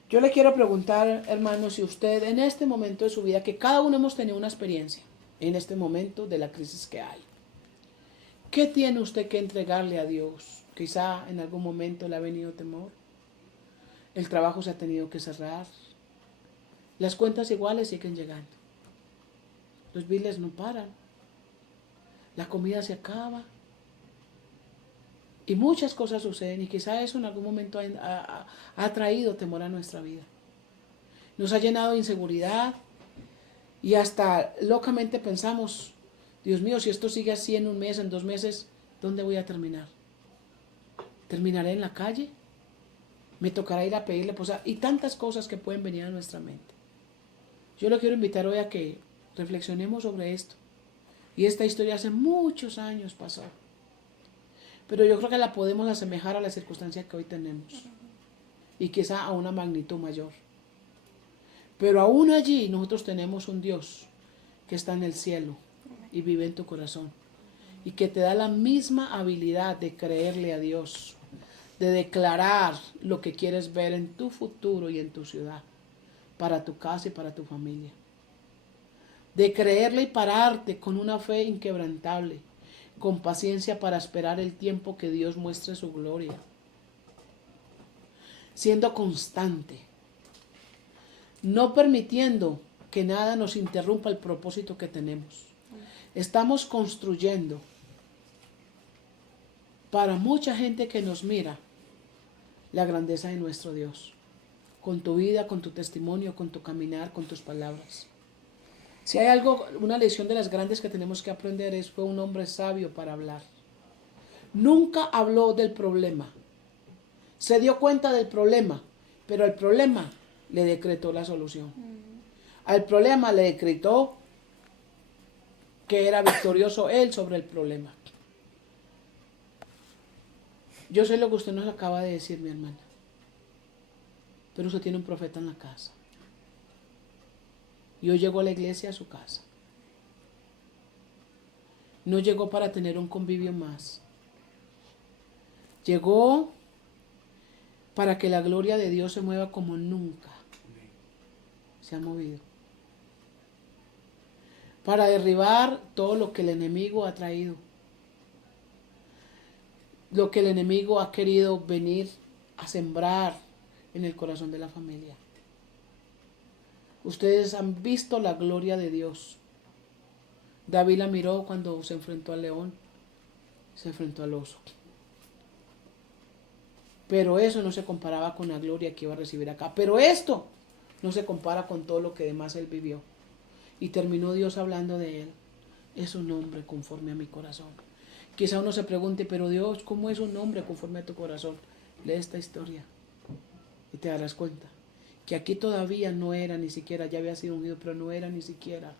Yo le quiero preguntar, hermano, si usted en este momento de su vida, que cada uno hemos tenido una experiencia en este momento de la crisis que hay, ¿qué tiene usted que entregarle a Dios? Quizá en algún momento le ha venido temor, el trabajo se ha tenido que cerrar, las cuentas iguales siguen llegando, los biles no paran, la comida se acaba y muchas cosas suceden, y quizá eso en algún momento ha traído temor a nuestra vida. Nos ha llenado de inseguridad y hasta locamente pensamos, Dios mío, si esto sigue así en un mes, en 2 meses, ¿dónde voy a terminar? ¿Terminaré en la calle? ¿Me tocará ir a pedirle posada? Y tantas cosas que pueden venir a nuestra mente. Yo lo quiero invitar hoy a que reflexionemos sobre esto. Y esta historia hace muchos años pasó. Pero yo creo que la podemos asemejar a la circunstancia que hoy tenemos. Y quizá a una magnitud mayor. Pero aún allí nosotros tenemos un Dios que está en el cielo y vive en tu corazón. Y que te da la misma habilidad de creerle a Dios, de declarar lo que quieres ver en tu futuro y en tu ciudad, para tu casa y para tu familia. De creerle y pararte con una fe inquebrantable, con paciencia para esperar el tiempo que Dios muestre su gloria. Siendo constante, no permitiendo que nada nos interrumpa el propósito que tenemos. Estamos construyendo para mucha gente que nos mira la grandeza de nuestro Dios, con tu vida, con tu testimonio, con tu caminar, con tus palabras. Si hay algo, una lección de las grandes que tenemos que aprender fue un hombre sabio para hablar. Nunca habló del problema. Se dio cuenta del problema, pero al problema le decretó la solución. Al problema le decretó que era victorioso él sobre el problema. Yo sé lo que usted nos acaba de decir, mi hermana, pero usted tiene un profeta en la casa. Y hoy llegó a la iglesia, a su casa. No llegó para tener un convivio más. Llegó para que la gloria de Dios se mueva como nunca se ha movido. Para derribar todo lo que el enemigo ha traído. Lo que el enemigo ha querido venir a sembrar en el corazón de la familia. Ustedes han visto la gloria de Dios. David la miró cuando se enfrentó al león, se enfrentó al oso. Pero eso no se comparaba con la gloria que iba a recibir acá. Pero esto no se compara con todo lo que demás él vivió. Y terminó Dios hablando de él. Es un hombre conforme a mi corazón. Quizá uno se pregunte, pero Dios, ¿cómo es un hombre conforme a tu corazón? Lee esta historia y te darás cuenta que aquí todavía no era ni siquiera, ya había sido ungido, pero no era ni siquiera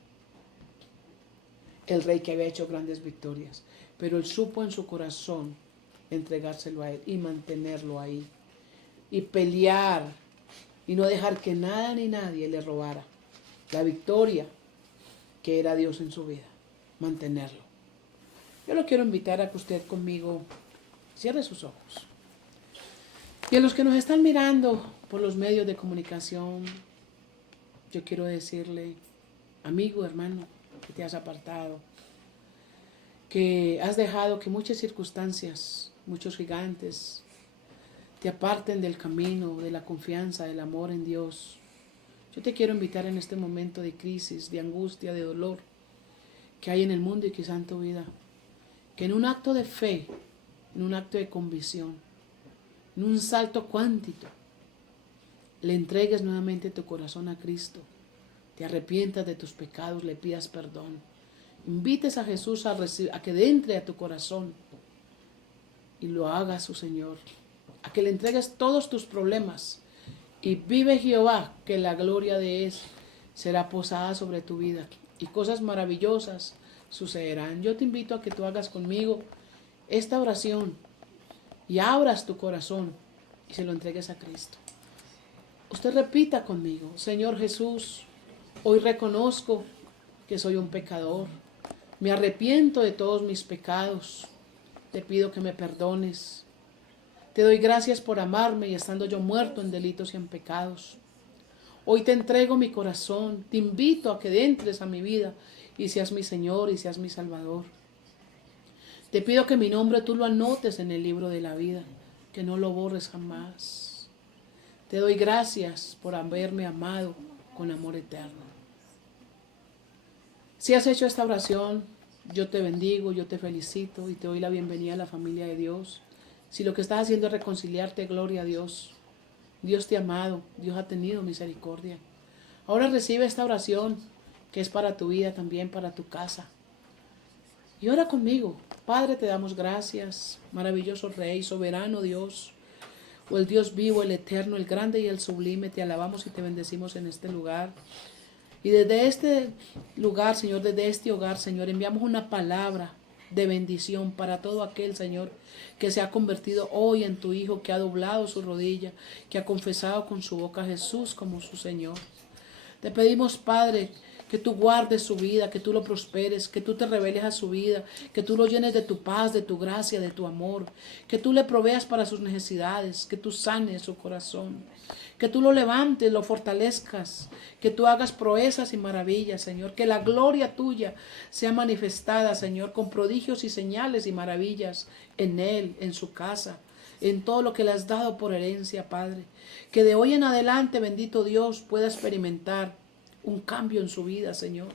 el rey que había hecho grandes victorias. Pero él supo en su corazón entregárselo a él y mantenerlo ahí. Y pelear y no dejar que nada ni nadie le robara la victoria que era Dios en su vida. Mantenerlo. Yo lo quiero invitar a que usted conmigo cierre sus ojos. Y a los que nos están mirando por los medios de comunicación, yo quiero decirle, amigo, hermano, que te has apartado, que has dejado que muchas circunstancias, muchos gigantes, te aparten del camino, de la confianza, del amor en Dios. Yo te quiero invitar en este momento de crisis, de angustia, de dolor que hay en el mundo y quizá en tu vida, que en un acto de fe, en un acto de convicción, en un salto cuántico, le entregues nuevamente tu corazón a Cristo, te arrepientas de tus pecados, le pidas perdón, invites a Jesús a que entre a tu corazón y lo haga su Señor, a que le entregues todos tus problemas y vive Jehová, que la gloria de Él será posada sobre tu vida y cosas maravillosas sucederán. Yo te invito a que tú hagas conmigo esta oración y abras tu corazón y se lo entregues a Cristo. Usted repita conmigo: Señor Jesús, hoy reconozco que soy un pecador. Me arrepiento de todos mis pecados. Te pido que me perdones. Te doy gracias por amarme y estando yo muerto en delitos y en pecados. Hoy te entrego mi corazón. Te invito a que entres a mi vida y seas mi Señor y seas mi Salvador. Te pido que mi nombre tú lo anotes en el libro de la vida, que no lo borres jamás. Te doy gracias por haberme amado con amor eterno. Si has hecho esta oración, yo te bendigo, yo te felicito y te doy la bienvenida a la familia de Dios. Si lo que estás haciendo es reconciliarte, gloria a Dios. Dios te ha amado, Dios ha tenido misericordia. Ahora recibe esta oración que es para tu vida, también para tu casa. Y ora conmigo. Padre, te damos gracias, maravilloso Rey, soberano Dios, o el Dios vivo, el eterno, el grande y el sublime. Te alabamos y te bendecimos en este lugar. Y desde este lugar, Señor, desde este hogar, Señor, enviamos una palabra de bendición para todo aquel, Señor, que se ha convertido hoy en tu Hijo, que ha doblado su rodilla, que ha confesado con su boca a Jesús como su Señor. Te pedimos, Padre, que tú guardes su vida, que tú lo prosperes, que tú te reveles a su vida, que tú lo llenes de tu paz, de tu gracia, de tu amor, que tú le proveas para sus necesidades, que tú sanes su corazón, que tú lo levantes, lo fortalezcas, que tú hagas proezas y maravillas, Señor, que la gloria tuya sea manifestada, Señor, con prodigios y señales y maravillas en él, en su casa, en todo lo que le has dado por herencia, Padre. Que de hoy en adelante, bendito Dios, pueda experimentar un cambio en su vida, Señor.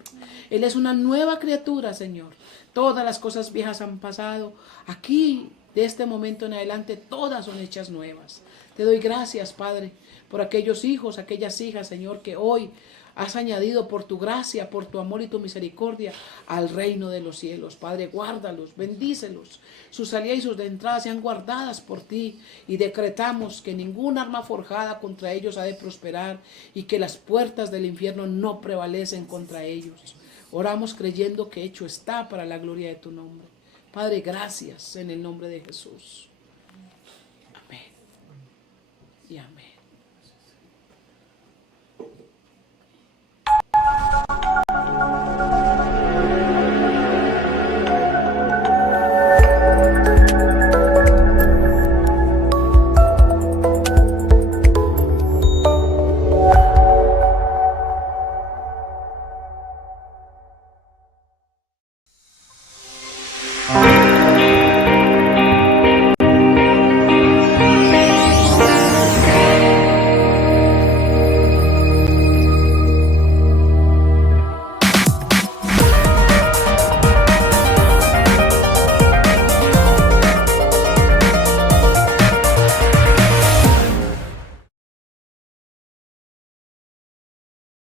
Él es una nueva criatura, Señor. Todas las cosas viejas han pasado. Aquí, de este momento en adelante, todas son hechas nuevas. Te doy gracias, Padre, por aquellos hijos, aquellas hijas, Señor, que hoy has añadido por tu gracia, por tu amor y tu misericordia al reino de los cielos. Padre, guárdalos, bendícelos. Sus salidas y sus entradas sean guardadas por ti y decretamos que ningún arma forjada contra ellos ha de prosperar y que las puertas del infierno no prevalecen contra ellos. Oramos creyendo que hecho está para la gloria de tu nombre. Padre, gracias en el nombre de Jesús. Amén. Y amén.